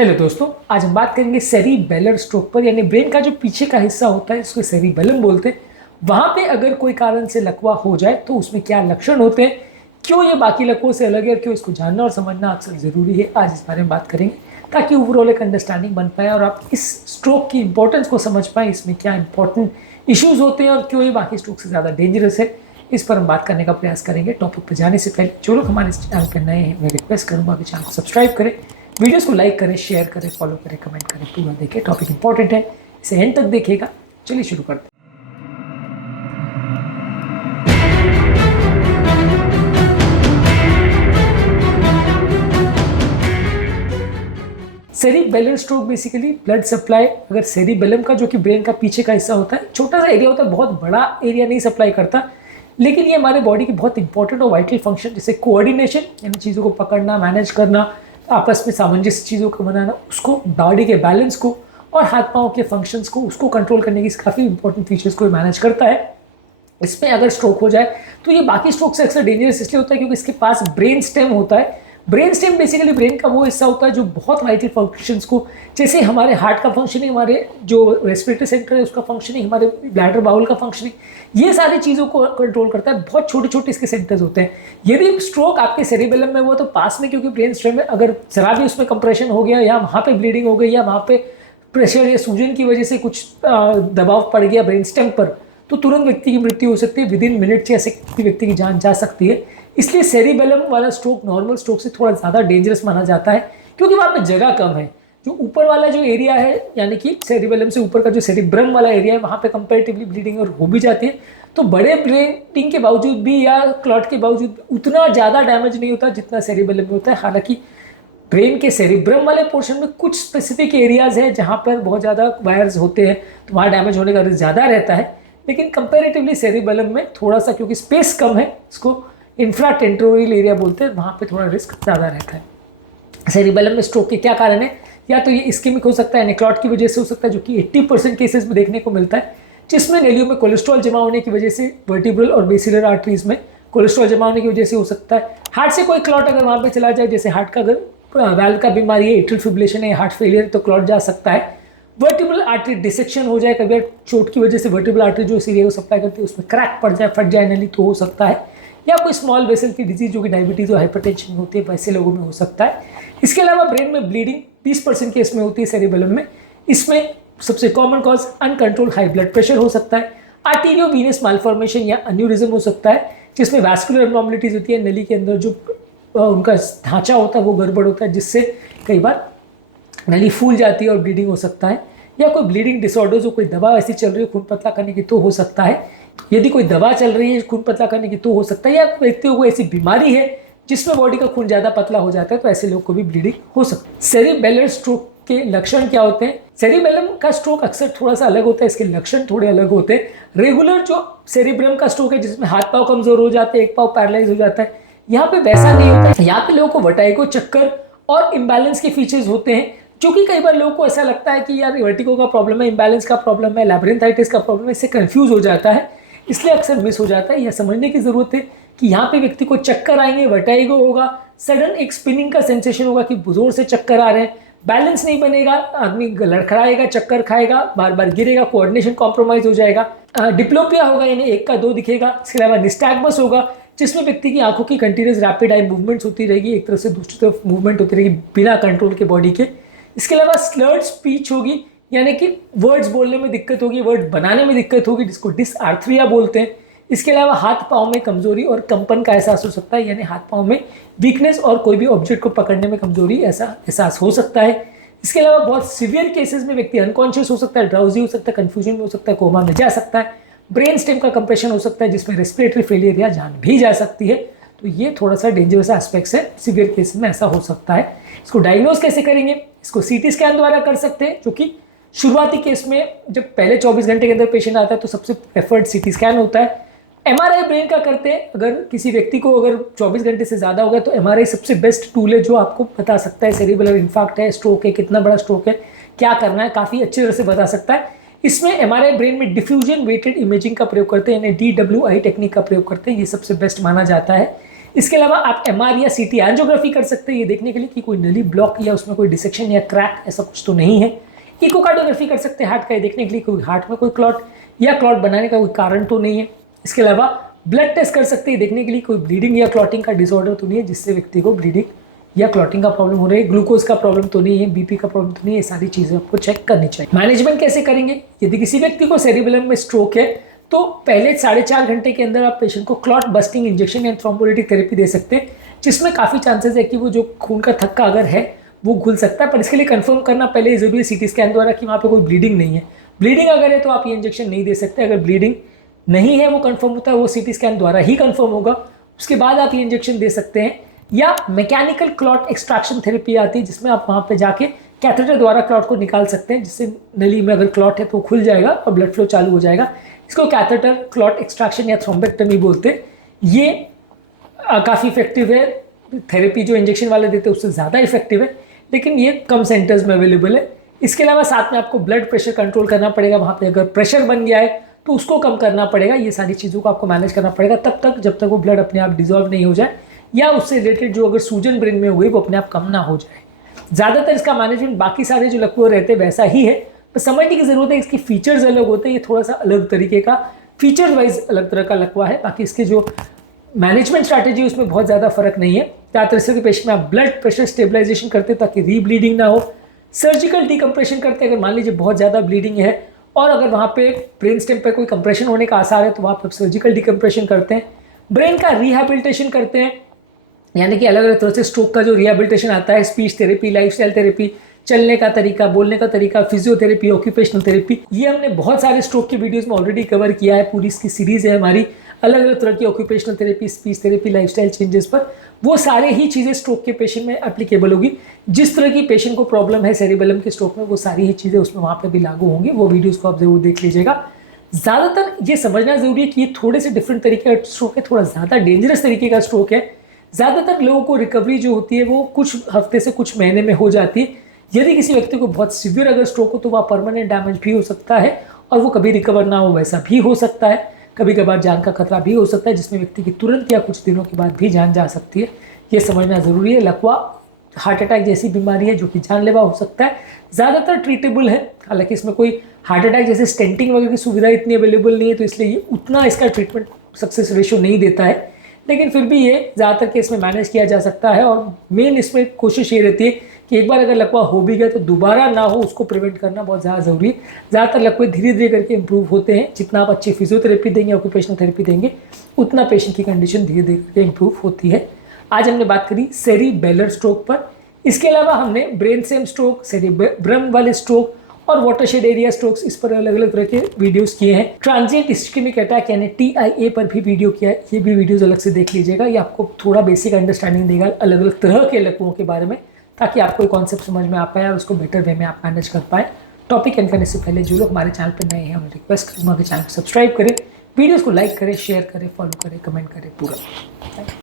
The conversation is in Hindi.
हेलो दोस्तों, आज हम बात करेंगे सेरिबेलर स्ट्रोक पर, यानी ब्रेन का जो पीछे का हिस्सा होता है इसको सेरिबेलम बोलते हैं। वहाँ पे अगर कोई कारण से लकवा हो जाए तो उसमें क्या लक्षण होते हैं, क्यों ये बाकी लकवों से अलग है और क्यों इसको जानना और समझना अक्सर ज़रूरी है। आज इस बारे में बात करेंगे ताकि ओवरऑल एक अंडरस्टैंडिंग बन पाए और आप इस स्ट्रोक की इंपॉर्टेंस को समझ पाएँ, इसमें क्या इंपॉर्टेंट इश्यूज़ होते हैं और क्यों ये बाकी स्ट्रोक से ज़्यादा डेंजरस है। इस पर हम बात करने का प्रयास करेंगे। टॉपिक पर जाने से पहले जो लोग हमारे इस चैनल पर नए हैं, मैं रिक्वेस्ट करूँगा कि चैनल को सब्सक्राइब करें, वीडियोस को लाइक करें, शेयर करें, फॉलो करें, कमेंट करें, पूरा देखें। टॉपिक इंपॉर्टेंट है, इसे एंड तक देखिएगा। चलिए शुरू करते हैं। Cerebellar stroke basically blood supply, अगर सेरिबेलम का जो कि ब्रेन का पीछे का हिस्सा होता है, छोटा सा एरिया होता है, बहुत बड़ा एरिया नहीं सप्लाई करता, लेकिन ये हमारे बॉडी की बहुत इंपॉर्टेंट और वाइटल फंक्शन जैसे कोऑर्डिनेशन, यानी चीज़ों को पकड़ना, मैनेज करना, आपस में सामंजस्य चीज़ों को बनाना, उसको बॉडी के बैलेंस को और हाथ पाँव के फंक्शंस को उसको कंट्रोल करने की काफ़ी इंपॉर्टेंट फीचर्स को मैनेज करता है। इसमें अगर स्ट्रोक हो जाए तो ये बाकी स्ट्रोक से अक्सर डेंजरस इसलिए होता है क्योंकि इसके पास ब्रेन स्टेम होता है। ब्रेन स्टेम बेसिकली ब्रेन का वो हिस्सा होता है जो बहुत वाइटल फंक्शंस को, जैसे हमारे हार्ट का फंक्शनिंग, हमारे जो रेस्पिरेटरी सेंटर है उसका फंक्शनिंग, हमारे ब्लैडर बाउल का फंक्शनिंग, ये सारी चीज़ों को कंट्रोल करता है। बहुत छोटे छोटे इसके सेंटर्स होते हैं। यदि स्ट्रोक आपके सेरिबेलम में हुआ तो पास में, क्योंकि ब्रेन स्टेम में अगर जरा भी उसमें कंप्रेशन हो गया या वहाँ पे ब्लीडिंग हो गई या वहाँ पे प्रेशर या सूजन की वजह से कुछ दबाव पड़ गया ब्रेन स्टेम पर, तो तुरंत व्यक्ति की मृत्यु हो सकती है। विदिन मिनट से व्यक्ति की जान जा सकती है। इसलिए सेरिबेलम वाला स्ट्रोक नॉर्मल स्ट्रोक से थोड़ा ज़्यादा डेंजरस माना जाता है क्योंकि वहाँ पे जगह कम है। जो ऊपर वाला जो एरिया है, यानी कि सेरिबेलम से ऊपर का जो सेरिब्रम वाला एरिया है, वहाँ पे कंपैरेटिवली ब्लीडिंग और हो भी जाती है। तो बड़े ब्लीडिंग के बावजूद भी या क्लॉट के बावजूद उतना ज़्यादा डैमेज नहीं होता जितना सेरिबेलम में होता है। हालांकि ब्रेन के सेरिब्रम वाले पोर्शन में कुछ स्पेसिफिक एरियाज है जहाँ पर बहुत ज़्यादा वायर्स होते हैं, तो वहाँ डैमेज होने का रिस्क ज़्यादा रहता है। लेकिन कंपैरेटिवली सेरिबेलम में थोड़ा सा, क्योंकि स्पेस कम है, इसको इंफ्राटेंटोरियल एरिया बोलते हैं, वहाँ पे थोड़ा रिस्क ज़्यादा रहता है। सेरिबेलम में स्ट्रोक के क्या कारण है? या तो ये इस्केमिक हो सकता है, यानी क्लॉट की वजह से हो सकता है, जो कि 80% केसेस में देखने को मिलता है, जिसमें नलियों में कोलेस्ट्रॉल जमा होने की वजह से वर्टिब्रल और बेसिलर आर्टरीज में कोलेस्ट्रॉल जमा होने की वजह से हो सकता है। हार्ट से कोई क्लॉट अगर वहाँ पे चला जाए, जैसे हार्ट का अगर वैल्व का बीमारी है, एट्रियल फिब्रिलेशन है, हार्ट फेलियर, तो क्लॉट जा सकता है। वर्टिब्रल आर्टरी डिसेक्शन हो जाए, कभी चोट की वजह से वर्टिब्रल आर्टरी जो इस एरिया को सप्लाई करती है उसमें क्रैक पड़ जाए, फट जाए नली, तो हो सकता है। या कोई स्मॉल वेसल की डिजीज जो कि डायबिटीज़ और हाइपरटेंशन होती है, वैसे लोगों में हो सकता है। इसके अलावा ब्रेन में ब्लीडिंग 20% केस में होती है सेरिबेलम में। इसमें सबसे common cause uncontrolled high blood pressure हो सकता है, आर्टीरियोवीनस मालफॉर्मेशन या अन्यूरिज्म हो सकता है, जिसमें वैस्कुलर एब्नॉर्मलिटीज होती है, नली के अंदर जो उनका ढांचा होता है वो गड़बड़ होता है, जिससे कई बार नली फूल जाती है और ब्लीडिंग हो सकता है। या कोई ब्लीडिंग डिसऑर्डर, जो कोई दवा ऐसी चल रही है खून पतला करने की, तो हो सकता है। यदि कोई दवा चल रही है खून पतला करने की, तो हो सकता है। या व्यक्तियों को ऐसी बीमारी है जिसमें बॉडी का खून ज़्यादा पतला हो जाता है, तो ऐसे लोग को भी ब्लीडिंग हो सकती है। सेरिबेलर स्ट्रोक के लक्षण क्या होते हैं? सेरिबेलम का स्ट्रोक अक्सर थोड़ा सा अलग होता है, इसके लक्षण थोड़े अलग होते हैं। रेगुलर जो सेरिब्रम का स्ट्रोक है, जिसमें हाथ पाँव कमजोर हो जाते हैं, एक पाँव पैरालाइज हो जाता है, यहाँ पे वैसा नहीं होता है। यहाँ पे लोगों को वर्टिगो, चक्कर और इम्बैलेंस के फीचर्स होते हैं, जो कि कई बार लोगों को ऐसा लगता है कि यार वर्टिगो का प्रॉब्लम है, इम्बैलेंस का प्रॉब्लम है, लैब्रिंथाइटिस का प्रॉब्लम है, इससे कंफ्यूज हो जाता है, इसलिए अक्सर मिस हो जाता है। यह समझने की जरूरत है कि यहाँ पे व्यक्ति को चक्कर आएंगे, वर्टिगो होगा, सडन एक स्पिनिंग का सेंसेशन होगा कि जोर से चक्कर आ रहे हैं, बैलेंस नहीं बनेगा, आदमी लड़खड़ाएगा, चक्कर खाएगा, बार बार गिरेगा, कोऑर्डिनेशन कॉम्प्रोमाइज हो जाएगा, डिप्लोपिया होगा, यानी एक का दो दिखेगा। इसके अलावा निस्टैग्मस होगा, जिसमें व्यक्ति की आंखों की कंटिन्यूस रैपिड आई मूवमेंट्स होती रहेगी, एक तरफ से दूसरी तरफ मूवमेंट होती रहेगी बिना कंट्रोल के बॉडी के। इसके अलावा स्लर्ड स्पीच होगी, यानी कि वर्ड्स बोलने में दिक्कत होगी, वर्ड बनाने में दिक्कत होगी, जिसको डिसआर्थरिया बोलते हैं। इसके अलावा हाथ पाँव में कमजोरी और कंपन का एहसास हो सकता है, यानी हाथ पाँव में वीकनेस और कोई भी ऑब्जेक्ट को पकड़ने में कमजोरी ऐसा एहसास हो सकता है। इसके अलावा बहुत सीवियर केसेस में व्यक्ति अनकॉन्शियस हो सकता है, ड्राउजी हो सकता है, कंफ्यूजन में हो सकता है, कोमा में जा सकता है, ब्रेन स्टेम का कंप्रेशन हो सकता है, जिसमें रेस्पिरेटरी फेलियर या जान भी जा सकती है। तो ये थोड़ा सा डेंजरस एस्पेक्ट्स है, सीवियर केस में ऐसा हो सकता है। इसको डायग्नोज कैसे करेंगे? इसको सीटी स्कैन द्वारा कर सकते हैं, जो कि शुरुआती केस में जब पहले 24 घंटे के अंदर पेशेंट आता है तो सबसे प्रेफर्ड सीटी स्कैन होता है। एमआरआई ब्रेन का करते हैं, अगर किसी व्यक्ति को अगर 24 घंटे से ज़्यादा हो गया तो एमआरआई सबसे बेस्ट टूल है, जो आपको बता सकता है सेरिबेलर इन्फार्क्ट है, स्ट्रोक है, कितना बड़ा स्ट्रोक है, क्या करना है, काफ़ी अच्छी तरह से बता सकता है। इसमें एमआरआई ब्रेन में डिफ्यूजन वेटेड इमेजिंग का प्रयोग करते हैं, यानी DWI टेक्निक का प्रयोग करते हैं, ये सबसे बेस्ट माना जाता है। इसके अलावा आप MR या CT एंजियोग्राफी कर सकते हैं ये देखने के लिए कि कोई नली ब्लॉक या उसमें कोई डिसेक्शन या क्रैक ऐसा कुछ तो नहीं है। इकोकार्डियोग्राफी कर सकते हैं हार्ट का, ये देखने के लिए कोई हार्ट में कोई क्लॉट या क्लॉट बनाने का कोई कारण तो नहीं है। इसके अलावा ब्लड टेस्ट कर सकते हैं देखने के लिए कोई ब्लीडिंग या क्लॉटिंग का डिसऑर्डर तो नहीं है जिससे व्यक्ति को ब्लीडिंग या क्लॉटिंग का प्रॉब्लम हो रही है, ग्लूकोज का प्रॉब्लम तो नहीं है, BP का प्रॉब्लम तो नहीं है। ये सारी चीजें आपको चेक करनी चाहिए। मैनेजमेंट कैसे करेंगे? यदि किसी व्यक्ति को सेरिबेलम में स्ट्रोक है तो पहले 4.5 घंटे के अंदर आप पेशेंट को क्लॉट बस्टिंग इंजेक्शन या थ्रोम्बोलिटिक थेरेपी दे सकते हैं, जिसमें काफी चांसेस है कि वो जो खून का थक्का अगर है वो घुल सकता है। पर इसके लिए कंफर्म करना पहले जरूरी है CT स्कैन द्वारा कि वहाँ पे कोई ब्लीडिंग नहीं है। ब्लीडिंग अगर है तो आप ये इंजेक्शन नहीं दे सकते। अगर ब्लीडिंग नहीं है वो कंफर्म होता है, वो CT स्कैन द्वारा ही कंफर्म होगा, उसके बाद आप ये इंजेक्शन दे सकते हैं। या मैकेनिकल क्लॉट एक्सट्रैक्शन थेरेपी आती है जिसमें आप वहाँ पे जाके कैथेटर द्वारा क्लॉट को निकाल सकते हैं, जिससे नली में अगर क्लॉट है तो खुल जाएगा और ब्लड फ्लो चालू हो जाएगा। इसको कैथेटर क्लॉट एक्सट्रैक्शन या थ्रोम्बेक्टमी बोलते हैं। ये काफ़ी इफेक्टिव है, थेरेपी जो इंजेक्शन वाले देते हैं उससे ज़्यादा इफेक्टिव है, लेकिन ये कम सेंटर्स में अवेलेबल है। इसके अलावा साथ में आपको ब्लड प्रेशर कंट्रोल करना पड़ेगा, वहाँ पे अगर प्रेशर बन गया है तो उसको कम करना पड़ेगा। ये सारी चीज़ों को आपको मैनेज करना पड़ेगा तब तक जब तक वो ब्लड अपने आप डिजॉल्व नहीं हो जाए या उससे रिलेटेड जो अगर सूजन ब्रेन में हुई वो अपने आप कम ना हो जाए। ज़्यादातर इसका मैनेजमेंट बाकी सारे जो लकवे रहते हैं वैसा ही है, बस समझने की ज़रूरत है इसके फीचर्स अलग होते हैं। ये थोड़ा सा अलग तरीके का फीचर वाइज अलग तरह का लकवा है, बाकी इसके जो मैनेजमेंट स्ट्रैटेजी उसमें बहुत ज़्यादा फर्क नहीं है। ज़्यादातर इसके पेशेंट में आप ब्लड प्रेशर स्टेबलाइजेशन करते ताकि रीब्लीडिंग ना हो, सर्जिकल डिकम्प्रेशन करते अगर मान लीजिए बहुत ज़्यादा ब्लीडिंग है और अगर वहाँ पे ब्रेन स्टेम पे कोई कंप्रेशन होने का आसार है तो वहाँ पे सर्जिकल डिकम्प्रेशन करते हैं। ब्रेन का रिहैबिलिटेशन करते हैं, यानी कि अलग अलग तरह से स्ट्रोक का जो रिहैबिलिटेशन आता है, स्पीच थेरेपी, लाइफस्टाइल थेरेपी, चलने का तरीका, बोलने का तरीका, फिजियोथेरेपी, ऑक्यूपेशनल थेरेपी, ये हमने बहुत सारे स्ट्रोक के वीडियोस में ऑलरेडी कवर किया है। पूरी इसकी सीरीज है हमारी अलग अलग तरह की occupational therapy, speech therapy, lifestyle changes पर। वो सारे ही चीज़ें स्ट्रोक के पेशेंट में एप्लीकेबल होगी। जिस तरह की पेशेंट को प्रॉब्लम है सेरिबेलम के स्ट्रोक में, वो सारी ही चीज़ें उसमें वहाँ पर भी लागू होंगी। वो वीडियोज़ को आप जरूर देख लीजिएगा। ज़्यादातर ये समझना जरूरी है कि ये थोड़े से डिफरेंट तरीके का स्ट्रोक है, थोड़ा ज़्यादा डेंजरस तरीके का स्ट्रोक है। ज़्यादातर लोगों को रिकवरी जो होती है वो कुछ हफ्ते से कुछ महीने में हो जाती है। यदि किसी व्यक्ति को बहुत सीवियर अगर स्ट्रोक हो तो वह परमानेंट डैमेज भी हो सकता है और वो कभी रिकवर ना हो वैसा भी हो सकता है। कभी कभार जान का खतरा भी हो सकता है जिसमें व्यक्ति की तुरंत या कुछ दिनों के बाद भी जान जा सकती है। ये समझना ज़रूरी है। लकवा हार्ट अटैक जैसी बीमारी है जो कि जानलेवा हो सकता है, ज़्यादातर ट्रीटेबल है। हालांकि इसमें कोई हार्ट अटैक जैसे स्टेंटिंग वगैरह की सुविधा इतनी अवेलेबल नहीं है, तो इसलिए ये उतना इसका ट्रीटमेंट सक्सेस रेशियो नहीं देता है, लेकिन फिर भी ये ज़्यादातर केस में मैनेज किया जा सकता है। और मेन इसमें कोशिश ये रहती है कि एक बार अगर लकवा हो भी गया तो दोबारा ना हो, उसको प्रिवेंट करना बहुत ज़्यादा ज़रूरी है। ज़्यादातर लकवे धीरे धीरे करके इंप्रूव होते हैं। जितना आप अच्छी फिजियोथेरेपी देंगे, ऑक्यूपेशनल थेरेपी देंगे, उतना पेशेंट की कंडीशन धीरे धीरे करके इंप्रूव होती है। आज हमने बात करी सेरिबेलर स्ट्रोक पर। इसके अलावा हमने ब्रेन स्टेम स्ट्रोक, सेरिब्रम वाले स्ट्रोक और वाटरशेड एरिया स्ट्रोक्स, इस पर अलग अलग तरह के वीडियोस किए हैं। ट्रांजिएंट इस्केमिक अटैक यानी TIA पर भी वीडियो किया है, ये भी वीडियोस अलग से देख लीजिएगा। ये आपको थोड़ा बेसिक अंडरस्टैंडिंग देगा अलग अलग तरह के लकवों के बारे में, ताकि आपको कॉन्सेप्ट समझ में आ पाए और उसको बेटर वे में आप मैनेज कर पाए। टॉपिक एंड करने से पहले जो लोग हमारे चैनल पर नए हैं उन्हें रिक्वेस्ट करूँगा कि चैनल को सब्सक्राइब करें, वीडियोज़ को लाइक करें, शेयर करें, फॉलो करें, कमेंट करें पूरा।